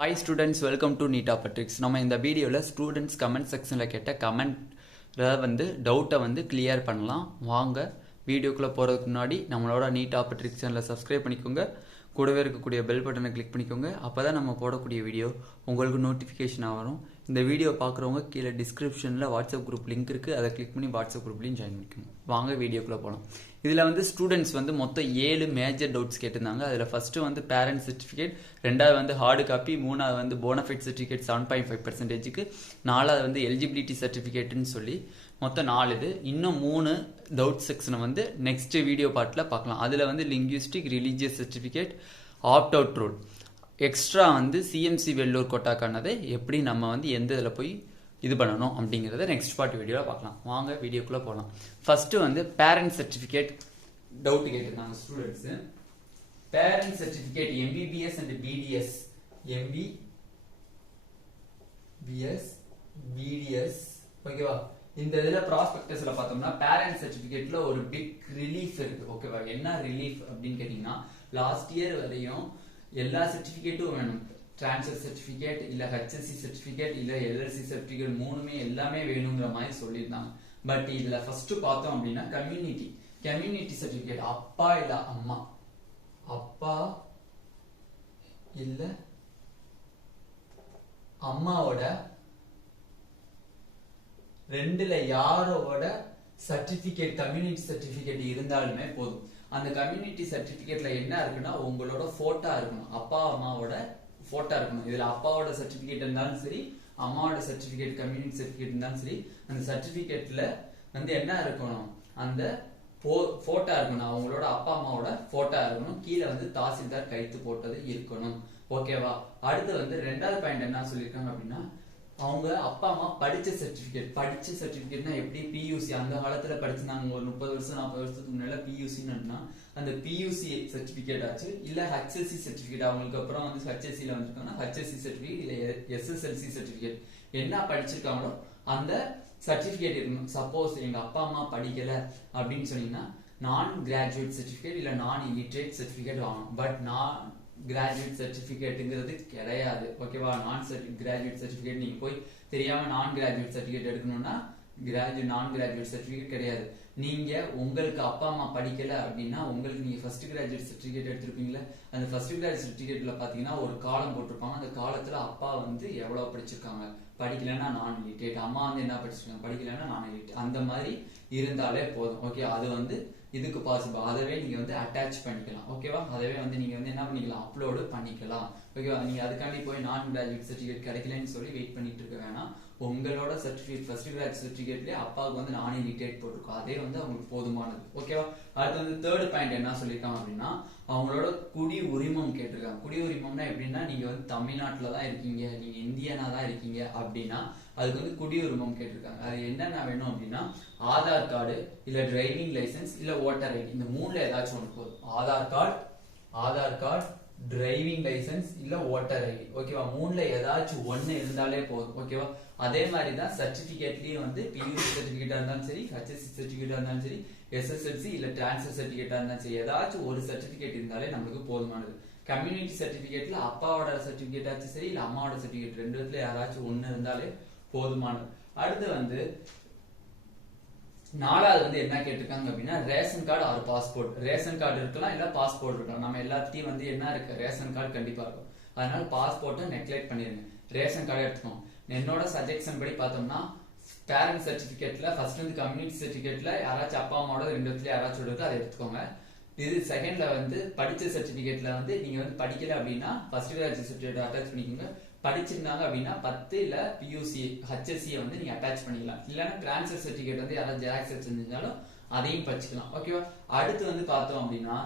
Hi students, welcome to Neet Patrick's. நம்ம இந்த வீடியோல ஸ்டூடெண்ட்ஸ் கமெண்ட் செக்ஷன்ல கேட்ட கமெண்ட்ல டவுட்டை கிளியர் பண்ணலாம். வாங்க வீடியோக்குள்ள போறதுக்கு முன்னாடி நம்மளோட நீட் Patrick's சேனலை சப்ஸ்கிரைப் பண்ணிக்கோங்க. கூடவே இருக்கக்கூடிய பெல் பட்டனை கிளிக் பண்ணிக்கோங்க. அப்பதான் நம்ம போடக்கூடிய வீடியோ உங்களுக்கு நோட்டிஃபிகேஷன் வரும். இந்த வீடியோ பார்க்குறவங்க கீழே டிஸ்கிரிப்ஷனில் வாட்ஸ்அப் குரூப் லிங்க் இருக்குது. அதை கிளிக் பண்ணி வாட்ஸ்அப் குரூப்லையும் ஜாயின் பண்ணிக்கோங்க. வாங்க வீடியோக்குள்ளே போகலாம். இதில் ஸ்டூடெண்ட்ஸ் மொத்தம் 7 மேஜர் டவுட்ஸ் கேட்டிருந்தாங்க. அதில் ஃபஸ்ட்டு பேரண்ட் சர்டிஃபிகேட், ரெண்டாவது ஹார்டு காப்பி, மூணாவது போனஃபைட் சர்டிஃபிகேட் 7.5%, நாலாவது எலிஜிபிலிட்டி சர்டிஃபிகேட்டுன்னு சொல்லி மொத்தம் 4 இது. இன்னும் 3 டவுட் செக்ஷனை நெக்ஸ்ட் வீடியோ பார்ட்டில் பார்க்கலாம். அதில் linguistic, religious certificate, opt out rule, extra CMC Vellore கோட்டாக்கானதை எப்படி நம்ம எந்த இதில் போய் இது பண்ணணும் அப்படிங்கிறத நெக்ஸ்ட் பார்ட் வீடியோவில் பார்க்கலாம். வாங்க வீடியோக்குள்ளே போகலாம். ஃபஸ்ட்டு பேரண்ட் சர்டிஃபிகேட் டவுட் கேட்டிருந்தாங்க students. Parent certificate MBBS and BDS, MBBS BDS ஓகேவா. இந்த இதில் ப்ராஸ்பெக்டஸ்ல பார்த்தோம்னா பேரண்ட் சர்டிஃபிகேட்ல ஒரு பிக் ரிலீஃப் இருக்கு. ஓகேவா, என்ன ரிலீஃப் அப்படின்னு கேட்டீங்கன்னா, லாஸ்ட் இயர் வரையும் எல்லா சர்டிஃபிகேட்டும் வேணும். டிரான்ஸ்ஃபர் சர்டிஃபிகேட் இல்ல ஹெச்எஸ்சி சர்டிஃபிகேட் இல்ல எல்எல்சி சர்டிஃபிகேட் மூணுமே எல்லாமே வேணுங்கிற மாதிரி சொல்லியிருந்தாங்க. பட் இதுல ஃபர்ஸ்ட் பார்த்தோம் அப்படின்னா கம்யூனிட்டி சர்டிஃபிகேட், அப்பா இல்ல அம்மா, அப்பா இல்ல அம்மாவோட ரெண்டுல யாரோட சர்டிபிகேட், கம்யூனிட்டி சர்டிபிகேட் இருந்தாலுமே போதும். அந்த கம்யூனிட்டி சர்டிபிகேட்ல என்ன இருக்குன்னா உங்களோட போட்டோ இருக்கணும், அப்பா அம்மாவோட போட்டோ இருக்கணும். இதுல அப்பாவோட சர்டிபிகேட் இருந்தாலும் சரி, அம்மாவோட சர்டிபிகேட் கம்யூனிட்டி சர்டிபிகேட் இருந்தாலும் சரி, அந்த சர்டிபிகேட்ல என்ன இருக்கணும், அந்த போட்டோ இருக்கணும், அவங்களோட அப்பா அம்மாவோட போட்டோ இருக்கணும். கீழே தாசில்தார் கைத்து போட்டது இருக்கணும். ஓகேவா. அடுத்து ரெண்டாவது பாயிண்ட் என்ன சொல்லியிருக்காங்க அப்படின்னா, அவங்க அப்பா அம்மா படிச்ச சர்டிபிகேட்னா எப்படி, பியூசி அந்த காலத்துல படிச்சிருந்தாங்க ஒரு 30 வருஷம் 40 வருஷத்துக்கு முன்னால பியூசின்னு அந்த பியூசி சர்டிபிகேட் ஆச்சு. இல்ல ஹெச்எஸ்சி சர்டிபிகேட், அவங்களுக்கு அப்புறம் ஹெச்எஸ்சில வந்திருக்காங்கன்னா ஹெச்எஸ்சி சர்டிபிகேட் இல்ல எஸ்எஸ்எல்சி சர்டிபிகேட், என்ன படிச்சிருக்காங்களோ அந்த சர்டிபிகேட் இருக்கணும். சப்போஸ் எங்க அப்பா அம்மா படிக்கல அப்படின்னு சொன்னீங்கன்னா நான் கிராஜுவேட் சர்டிபிகேட் இல்ல நான் இல்லிட்ரேட் சர்டிபிகேட் வாங்கணும். பட் நான் கிராஜுவேட் சர்டிபிகேட்டுங்கிறது கிடையாது. ஓகேவா. கிராஜுவேட் சர்டிபிகேட் நீங்க போய் தெரியாம நான் கிராஜுவேட் சர்டிபிகேட் எடுக்கணும்னா நான் கிராஜுவேட் சர்டிபிகேட் கிடையாது. நீங்க உங்களுக்கு அப்பா அம்மா படிக்கல அப்படின்னா உங்களுக்கு நீங்க ஃபர்ஸ்ட் கிராஜுவேட் சர்டிபிகேட் எடுத்திருப்பீங்களா, அந்த ஃபர்ஸ்ட் கிராஜுவேட் சர்டிபிகேட்ல பாத்தீங்கன்னா ஒரு காலம் போட்டிருப்பாங்க. அந்த காலத்துல அப்பா எவ்வளவு படிச்சிருக்காங்க, படிக்கலன்னா நான் இல்லிட்ரேட், அம்மா என்ன படிச்சிருக்காங்க, படிக்கலன்னா நான் இல்லிட்ரேட், அந்த மாதிரி இருந்தாலே போதும். ஓகே, அது இதுக்கு பாசிபிள். அதவே நீங்க அட்டாச் பண்ணிக்கலாம். ஓகேவா. அதவே நீங்க என்ன பண்ணிக்கலாம், அப்லோடு பண்ணிக்கலாம். ஓகேவா. நீங்க அதுக்காண்டி போய் நான் கிராஜுவேட் சர்டிபிகேட் கிடைக்கலன்னு சொல்லி வெயிட் பண்ணிட்டு இருக்க வேணாம். உங்களோட சர்டிபிகேட் ஃபர்ஸ்ட் கிராஜுவேட் சர்டிபிகேட்லயே அப்பாவுக்கு நான் இல்லிட்ரேட் போட்டிருக்கோம், அதே அவங்களுக்கு போதுமானது. ஓகேவா. அடுத்து தேர்ட் பாயிண்ட் என்ன சொல்லியிருக்காங்க அப்படின்னா, அவங்களோட குடி உரிமம் கேட்டிருக்காங்க. குடி உரிமம்னா எப்படின்னா, நீங்க தமிழ்நாட்டுல தான் இருக்கீங்க, நீங்க இந்தியனா தான் இருக்கீங்க அப்படின்னா அதுக்கு குடி உரிமம் கேட்டிருக்காங்க. அது என்னென்ன வேணும் அப்படின்னா, ஆதார் கார்டு இல்ல டிரைவிங் லைசன்ஸ் இல்ல ஓட்டர் ஐடி, இந்த மூணுல ஏதாச்சும் ஒன்று போதும். ஆதார் கார்டு, டிரைவிங் லைசன்ஸ் இல்ல ஓட்டர் ஐடி. ஓகேவா. மூணுல ஏதாச்சும் ஒண்ணு இருந்தாலே போதும். ஓகேவா. அதே மாதிரி தான் சர்டிபிகேட்லயும் பியூசி சர்டிபிகேட்டா இருந்தாலும் சரி, ஹெச்எஸ்சி சர்டிபிகேட்டா இருந்தாலும் சரி, எஸ்எஸ்எல்சி இல்ல டிரான்ஸ்ஃபர் சர்டிபிகேட்டா இருந்தாலும் சரி, ஏதாச்சும் ஒரு சர்டிபிகேட் இருந்தாலே நம்மளுக்கு போதுமானது. கம்யூனிட்டி சர்டிபிகேட்ல அப்பாவோட சர்டிபிகேட் ஆச்சு சரி இல்ல அம்மாவோட சர்டிபிகேட், ரெண்டு இடத்துல யாராச்சும் ஒண்ணு இருந்தாலே போதுமானது. அடுத்து நாலாவது என்ன கேட்டிருக்காங்க அப்படின்னா, ration card or passport. Ration card இருக்கலாம் இல்ல பாஸ்போர்ட் இருக்கலாம். நம்ம எல்லாத்தையும் என்ன இருக்கு, ரேஷன் கார்டு கண்டிப்பா இருக்கும். அதனால பாஸ்போர்ட்டை நெக்லெக்ட் பண்ணிருங்க, ரேஷன் கார்டு எடுத்துக்கோங்க. என்னோட சஜெக்ஷன் படி பார்த்தோம்னா, பேரண்ட் சர்டிபிகேட்ல ஃபர்ஸ்ட் கம்யூனிட்டி சர்டிபிகேட்ல யாராச்சும் அப்பா அம்மாவோட ரெண்டு இடத்துல யாராச்சும் இருக்கு, அதை எடுத்துக்கோங்க. இது செகண்ட்ல படிச்ச சர்டிபிகேட்ல நீங்க படிக்கல அப்படின்னா ஃபர்ஸ்ட் கிராஜுவேட் சர்டிபிகேட் அட்டாச் பண்ணிக்கோங்க. படிச்சிருந்தாங்க அப்படின்னா 10 இல்ல பியூசி ஹெச்எஸ்சி நீங்க அட்டாச் பண்ணிக்கலாம். இல்லைன்னா டிரான்ஸ்ஃபர் சர்டிபிகேட் யாராவது ஜெராக்ஸ் வச்சிருந்தாலும் அதையும் படிச்சுக்கலாம். ஓகேவா. அடுத்து பார்த்தோம் அப்படின்னா,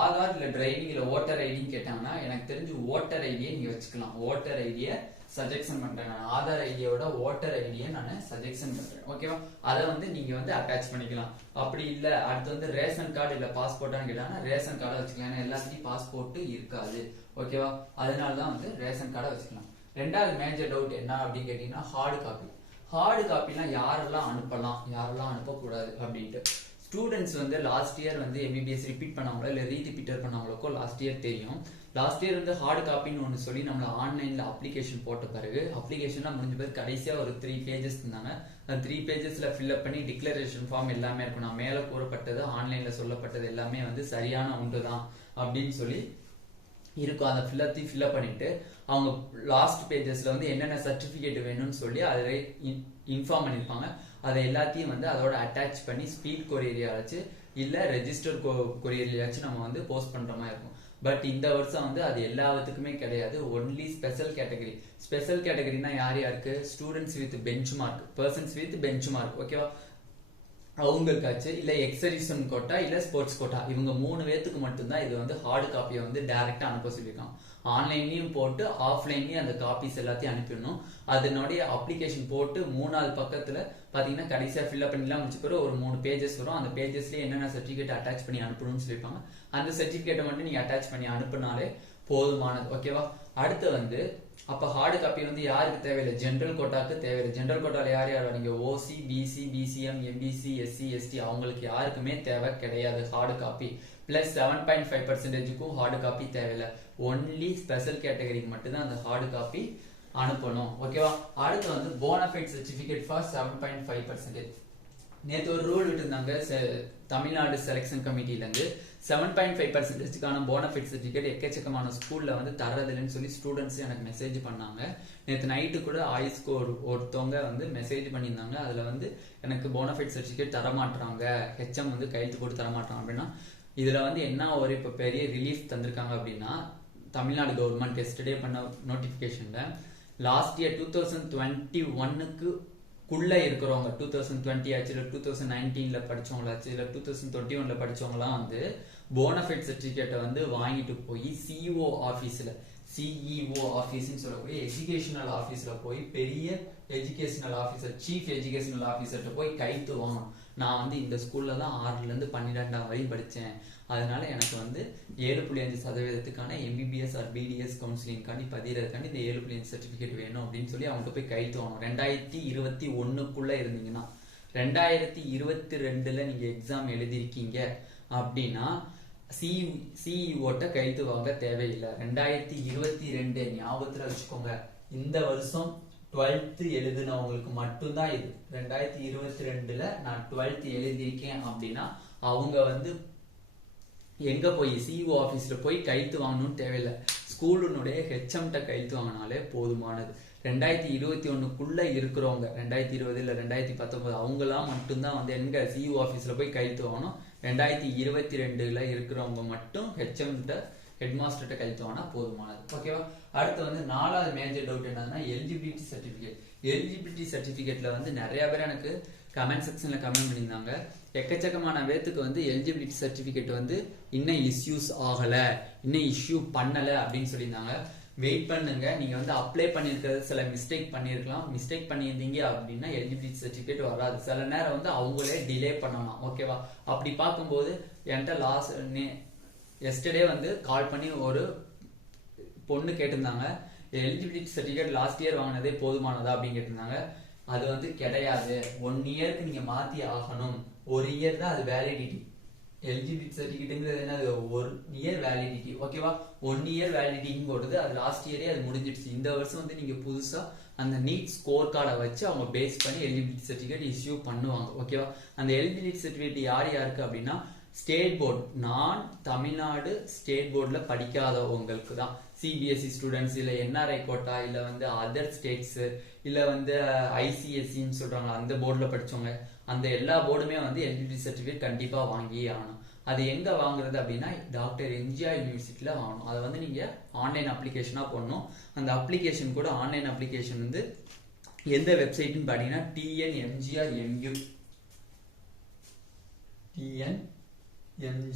ஆதார் இல்ல டிரைவிங் இல்ல ஓட்டர் ஐடின்னு கேட்டாங்கன்னா எனக்கு தெரிஞ்சு ஓட்டர் ஐடியை நீங்க வச்சுக்கலாம். ஓட்டர் ஐடியை சஜெக்ஷன் பண்றேன். ஆதார் ஐடியோட ஓட்டர் ஐடியை நான் சஜெக்ஷன் பண்றேன். ஓகேவா. அதை நீங்க அட்டாச் பண்ணிக்கலாம். அப்படி இல்ல அடுத்து ரேஷன் கார்டு இல்ல பாஸ்போர்ட்டான்னு கேட்டாங்கன்னா ரேஷன் கார்டை வச்சுக்கலாம். ஏன்னா எல்லாத்துலயும் பாஸ்போர்ட் இருக்காது. ஓகேவா. அதனாலதான் ரேஷன் கார்டை வச்சுக்கலாம். ரெண்டாவது மேஜர் டவுட் என்ன அப்படின்னு கேட்டீங்கன்னா, ஹார்டு காப்பி. ஹார்டு காப்பிலாம் யாரெல்லாம் அனுப்பலாம், யாரெல்லாம் அனுப்பக்கூடாது அப்படின்ட்டு ஸ்டூடெண்ட்ஸ் வந்து லாஸ்ட் இயர் வந்து எம்பிபிஎஸ் ரிப்பீட் பண்ணவங்களோ இல்லை ரீரிப்பீட்டர் பண்ணவங்களுக்கோ லாஸ்ட் இயர் தெரியும். லாஸ்ட் இயர் வந்து ஹார்டு காப்பின்னு ஒன்று சொல்லி நம்மளை ஆன்லைனில் அப்ளிகேஷன் போட்ட பிறகு அப்ளிகேஷன்லாம் முடிஞ்ச பிறகு கடைசியாக ஒரு 3 பேஜஸ் இருந்தாங்க. அந்த 3 பேஜஸில் ஃபில்அப் பண்ணி டிக்ளரேஷன் ஃபார்ம் எல்லாமே இருக்கும். நான் மேலே கூறப்பட்டது ஆன்லைனில் சொல்லப்பட்டது எல்லாமே வந்து சரியான ஒன்று தான் அப்படின்னு சொல்லி இருக்கும். அதை ஃபில்அப் பண்ணிட்டு அவங்க லாஸ்ட் பேஜஸ்ல வந்து என்னென்ன சர்டிஃபிகேட் வேணும்னு சொல்லி அதை இன்ஃபார்ம் பண்ணியிருப்பாங்க. அதை எல்லாத்தையும் வந்து அதோட அட்டாச் பண்ணி ஸ்பீட் கொரியரியாச்சு இல்லை ரெஜிஸ்டர் கொரியரியாச்சும் நம்ம வந்து போஸ்ட் பண்ற மாதிரி இருக்கும். பட் இந்த வருஷம் வந்து அது எல்லாத்துக்குமே கிடையாது. Only special category. ஸ்பெஷல் கேட்டகரினா யார் யாருக்கு? Students with bench mark, persons with bench mark, ஓகேவா, அவங்களுக்காச்சு இல்ல எக்ஸரிசன் கோட்டா இல்ல ஸ்போர்ட்ஸ் கோட்டா, இவங்க 3 பேத்துக்கு மட்டும்தான் இது வந்து ஹார்டு காப்பியை வந்து டைரக்டா அனுப்ப சொல்லியிருக்காங்க. ஆன்லைன்லயும் போட்டு ஆஃப்லைன்லயும் அந்த காப்பீஸ் எல்லாத்தையும் அனுப்பிடணும். அதனுடைய அப்ளிகேஷன் போட்டு 3வது பக்கத்துல பாத்தீங்கன்னா கடைசியா ஃபில்அப் பண்ணிலாம் முடிச்ச பிறகு ஒரு 3 பேஜஸ் வரும். அந்த பேஜஸ்லயே என்னென்ன சர்டிபிகேட் அட்டாச் பண்ணி அனுப்பணும்னு சொல்லியிருப்பாங்க. அந்த சர்டிபிகேட்டை மட்டும் நீங்க அட்டாச் பண்ணி அனுப்புனாலே போதுமானது, ஓகேவா. அடுத்து வந்து அப்ப ஹார்டு காப்பி வந்து யாருக்கு தேவையில்லை? ஜென்ரல் கோட்டாக்கு தேவையில்லை. ஜென்ரல் கோட்டால யார் யார் நீங்க OC, BC, BCM, MBC, SC, ST அவங்களுக்கு யாருக்குமே தேவை கிடையாது ஹார்டு காப்பி. பிளஸ் 7.5%க்கும் ஹார்டு காப்பி தேவையில்லை. ஒன்லி ஸ்பெஷல் கேட்டகரிக்கு மட்டும்தான் அந்த ஹார்டு காப்பி அனுப்பணும், ஓகேவா. அடுத்து வந்து போனஃபைட் சர்டிபிகேட் ஃபார் 7.5%. நேற்று ஒரு ரூல் விட்டுருந்தாங்க தமிழ்நாடு செலெக்ஷன் கமிட்டில இருந்து 7.5%க்கான போனஃபைட் சர்டிபிகேட் எக்கச்சக்கமான ஸ்கூல்ல வந்து தரதில்லைன்னு சொல்லி ஸ்டூடெண்ட்ஸ் எனக்கு மெசேஜ் பண்ணாங்க. நேற்று நைட்டு கூட ஆயுஸ்க்கு ஒருத்தவங்க வந்து மெசேஜ் பண்ணியிருந்தாங்க. அதுல வந்து எனக்கு போனஃபைட் சர்டிபிகேட் தரமாட்டாங்க, ஹெச்எம் வந்து கையெழுத்து போட்டு தரமாட்டாங்க அப்படின்னா இதுல வந்து என்ன ஒரு இப்ப பெரிய ரிலீஃப் தந்திருக்காங்க அப்படின்னா தமிழ்நாடு கவர்மெண்ட் எஸ்டர்டே பண்ண நோட்டிபிகேஷன்ல லாஸ்ட் இயர் 2021க்கு குள்ள இருக்கிறவங்க 2020 ஆச்சு இல்ல 2019ல படிச்சவங்களாச்சு இல்ல 2021ல படிச்சவங்கலாம் வந்து போனஃபைட் சர்டிபிகேட்டை வந்து வாங்கிட்டு போய் சிஇஓ ஆபீஸ்ல, சிஇஓ ஆபீஸ்ன்னு சொல்லக்கூடிய எஜுகேஷனல் ஆபீஸ்ல போய் பெரிய எஜுகேஷனல் ஆபீசர், சீஃப் எஜுகேஷனல் ஆபீசர்கிட்ட போய் கைத்து வாங்கணும். நான் வந்து இந்த ஸ்கூல்ல தான் 6ல இருந்து 12ஆம் வரையும் படிச்சேன், அதனால எனக்கு வந்து 7.5% எம்பிபிஎஸ் ஆர் பிடிஎஸ் கவுன்சிலிங்காண்டி பதிகிறதுக்காண்டி இந்த 7.5 சர்டிபிகேட் வேணும் அப்படின்னு சொல்லி அவங்கள்ட்ட போய் கைத்து வாங்கணும். 2021க்குள்ள இருந்தீங்கன்னா 2022ல நீங்க எக்ஸாம் எழுதிருக்கீங்க அப்படின்னா சிஇஓட்ட கைத்து வாங்க தேவையில்லை. 2022 ஞாபகத்துல வச்சுக்கோங்க. இந்த வருஷம் 12th எழுதுனவங்களுக்கு மட்டும்தான் இது. 2022ல நான் 12th எழுதியிருக்கேன் அப்படின்னா அவங்க வந்து எங்க போய் சிஇஓ ஆபீஸ்ல போய் கைத்து வாங்கணும்னு தேவையில்லை. ஸ்கூலுடைய ஹெச்எம்ட்ட கைத்து வாங்கினாலே போதுமானது. 2021க்குள்ள இருக்கிறவங்க 2020 இல்ல 2019 அவங்களாம் மட்டும்தான் வந்து எங்க சிஇஓ ஆபீஸ்ல போய் கைத்து வாங்கணும். 2022ல இருக்கிறவங்க மட்டும் ஹெச்எம்ட்ட ஹெட் மாஸ்டர்கிட்ட கைத்து வாங்கினா போதுமானது, ஓகேவா. அடுத்து வந்து 4வது மேஜர் டவுட் என்னன்னா எலிஜிபிலிட்டி சர்டிபிகேட். எலிஜிபிலிட்டி சர்டிபிகேட்ல வந்து நிறைய பேர் எனக்கு கமெண்ட் செக்ஷன்ல கமெண்ட் பண்ணியிருந்தாங்க. எக்கச்சக்கமான பேத்துக்கு வந்து எலிஜிபிலிட்டி சர்டிபிகேட் வந்து இன்னும் இஷ்யூஸ் ஆகல, இன்னும் இஷ்யூ பண்ணல அப்படின்னு சொல்லியிருந்தாங்க. வெயிட் பண்ணுங்க, நீங்க வந்து அப்ளை பண்ணிருக்கிறது சில மிஸ்டேக் பண்ணிருக்கலாம். மிஸ்டேக் பண்ணியிருந்தீங்க அப்படின்னா எலிஜிபிலிட்டி சர்டிபிகேட் வராது. சில நேரம் வந்து அவங்களே டிலே பண்ணலாம், ஓகேவா. அப்படி பார்க்கும்போது என்கிட்ட எஸ்டர்டே வந்து கால் பண்ணி ஒரு பொண்ணு கேட்டிருந்தாங்க, எலிஜிபிலிட்டி சர்டிபிகேட் லாஸ்ட் இயர் வாங்கினதே போதுமானதா அப்படின்னு கேட்டிருந்தாங்க. அது வந்து கிடையாது. 1 இயருக்கு நீங்க மாத்தி ஆகணும். 1 இயர் தான் அது வேலிடிட்டி. எலிஜிபிலிட்டி சர்டிபிகேட்ங்கிறது என்னது? 1 இயர் வேலிடிட்டி, ஓகேவா. 1 இயர் வேலிடிட்டின்னு போடுறது அது லாஸ்ட் இயரே அது முடிஞ்சிடுச்சு. இந்த வருஷம் வந்து நீங்க புதுசா அந்த நீட் ஸ்கோர் கார்டை வச்சு அவங்க பேஸ் பண்ணி எலிஜிபிலிட்டி சர்டிபிகேட் இஷ்யூ பண்ணுவாங்க, ஓகேவா. அந்த எலிஜிபிலிட்டி சர்டிபிகேட் யார் யாருக்கு அப்படின்னா ஸ்டேட் போர்டு, நான் தமிழ்நாடு ஸ்டேட் போர்டுல படிக்காதவங்களுக்கு தான். சிபிஎஸ்இ ஸ்டூடெண்ட்ஸ் இல்ல என்ஆர்ஐ கோட்டா இல்ல வந்து அதர் ஸ்டேட்ஸ் இல்ல வந்து ஐசிஎஸ்சின்னு சொல்றாங்க அந்த போர்டுல படிச்சவங்க, அந்த எல்லா போர்டுமே வந்து எலிஜிபிலிட்டி சர்டிபிகேட் கண்டிப்பா வாங்கியே ஆகணும். அது எங்க வாங்குறது அப்படின்னா டாக்டர் எம்ஜிஆர் யூனிவர்சிட்டியில வாங்கணும். அதை வந்து நீங்க ஆன்லைன் அப்ளிகேஷனா போடணும். அந்த அப்ளிகேஷன் கூட ஆன்லைன் அப்ளிகேஷன் வந்து எந்த வெப்சைட்னு பாத்தீங்கன்னா TNMGRMU TNMGRMU.ac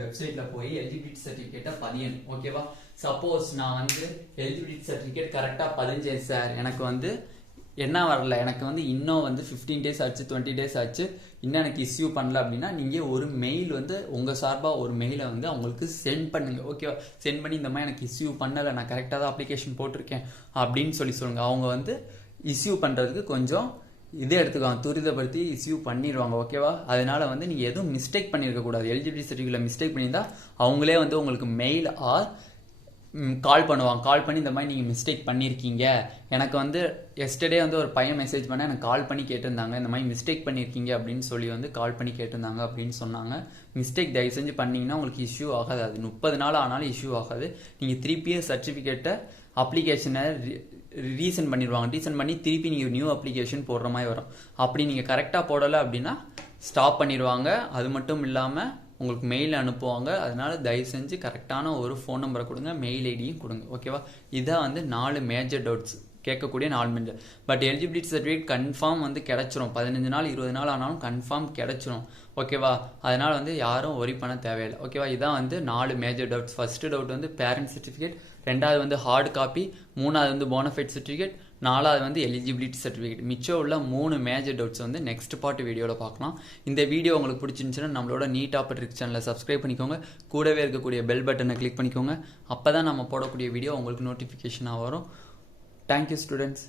வெப்சைட்ல போய் எலிஜிபிலிட்டி சர்டிபிகேட்டை பதியணும், ஓகேவா. சப்போஸ் நான் வந்து எலிஜிபிலிட்டி சர்டிபிகேட் கரெக்டா பதிஞ்சேன் சார், எனக்கு வந்து என்ன வரல, எனக்கு வந்து இன்னும் வந்து 15 days ஆச்சு 20 days ஆச்சு, இன்னும் எனக்கு இஷ்யூ பண்ணல அப்படின்னா நீங்க ஒரு மெயில் வந்து உங்க சார்பா ஒரு மெயிலை வந்து அவங்களுக்கு சென்ட் பண்ணுங்க, ஓகேவா. சென்ட் பண்ணி இந்த மாதிரி எனக்கு இஷ்யூ பண்ணல, நான் கரெக்டாக தான் அப்ளிகேஷன் போட்டிருக்கேன் அப்படின்னு சொல்லுங்க. அவங்க வந்து இஷ்யூ பண்றதுக்கு கொஞ்சம் இதே எடுத்துக்கலாம் துரிதப்படுத்தி இஷ்யூ பண்ணிடுவாங்க. ஓகேவா? அதனால வந்து நீங்கள் எதுவும் மிஸ்டேக் பண்ணியிருக்க கூடாது. எலிஜிபிலிட்டி சர்டிஃபிகேட்டில் மிஸ்டேக் பண்ணியிருந்தா அவங்களே வந்து உங்களுக்கு மெயில் ஆர் கால் பண்ணுவாங்க. கால் பண்ணி இந்த மாதிரி நீங்கள் மிஸ்டேக் பண்ணியிருக்கீங்க, எனக்கு வந்து எஸ்டர்டே வந்து ஒரு பையன் மெசேஜ் பண்ண எனக்கு கால் பண்ணி கேட்டிருந்தாங்க, இந்த மாதிரி மிஸ்டேக் பண்ணியிருக்கீங்க அப்படின்னு சொல்லி வந்து கால் பண்ணி கேட்டிருந்தாங்க அப்படின்னு சொன்னாங்க. மிஸ்டேக் தயவு செஞ்சு பண்ணிங்கன்னா உங்களுக்கு இஷ்யூ ஆகாது. அது 30 நாள் ஆனாலும் இஷ்யூ ஆகாது. நீங்கள் திருப்பியே சர்டிஃபிகேட்டை அப்ளிகேஷனை ரீசெண்ட் பண்ணிடுவாங்க. ரீசெண்ட் பண்ணி திருப்பி நீங்கள் நியூ அப்ளிகேஷன் போடுற மாதிரி வரும். அப்படி நீங்கள் கரெக்டாக போடலை அப்படின்னா ஸ்டாப் பண்ணிடுவாங்க. அது மட்டும் இல்லாமல் உங்களுக்கு மெயில் அனுப்புவாங்க. அதனால தயவு செஞ்சு கரெக்டான ஒரு ஃபோன் நம்பரை கொடுங்க, மெயில் ஐடியும் கொடுங்க. ஓகேவா? இதான் வந்து 4 மேஜர் டவுட்ஸ் கேட்கக்கூடிய 4 major. But eligibility certificate confirm வந்து கிடச்சிரும். 15 நாள் 20 நாள் ஆனாலும் கன்ஃபார்ம் கிடச்சிரும். ஓகேவா? அதனால வந்து யாரும் ஒரி பண்ண தேவையில்லை. ஓகேவா? இதான் வந்து 4 மேஜர் டவுட்ஸ். ஃபர்ஸ்ட் டவுட் வந்து பேரண்ட் சர்டிஃபிகேட், 2வது வந்து ஹார்ட் காப்பி, 3வது வந்து போனஃபைட் சர்டிஃபிகேட், 4வது வந்து எலிஜிபிலிட்டி சர்டிஃபிகேட். மிச்சம் உள்ள 3 மேஜர் டவுட்ஸ் வந்து நெக்ஸ்ட் பார்ட் வீடியோவில் பார்க்கலாம். இந்த வீடியோ உங்களுக்கு பிடிச்சிருந்துச்சுன்னா நம்மளோட நீட் ஆப்பர்ட்ரிக் சேனலை சப்ஸ்கிரைப் பண்ணிக்கோங்க. கூடவே இருக்கக்கூடிய பெல் பட்டனை கிளிக் பண்ணிக்கோங்க. அப்போ தான் நம்ம போடக்கூடிய வீடியோ உங்களுக்கு நோட்டிஃபிகேஷனாக வரும். Thank you students.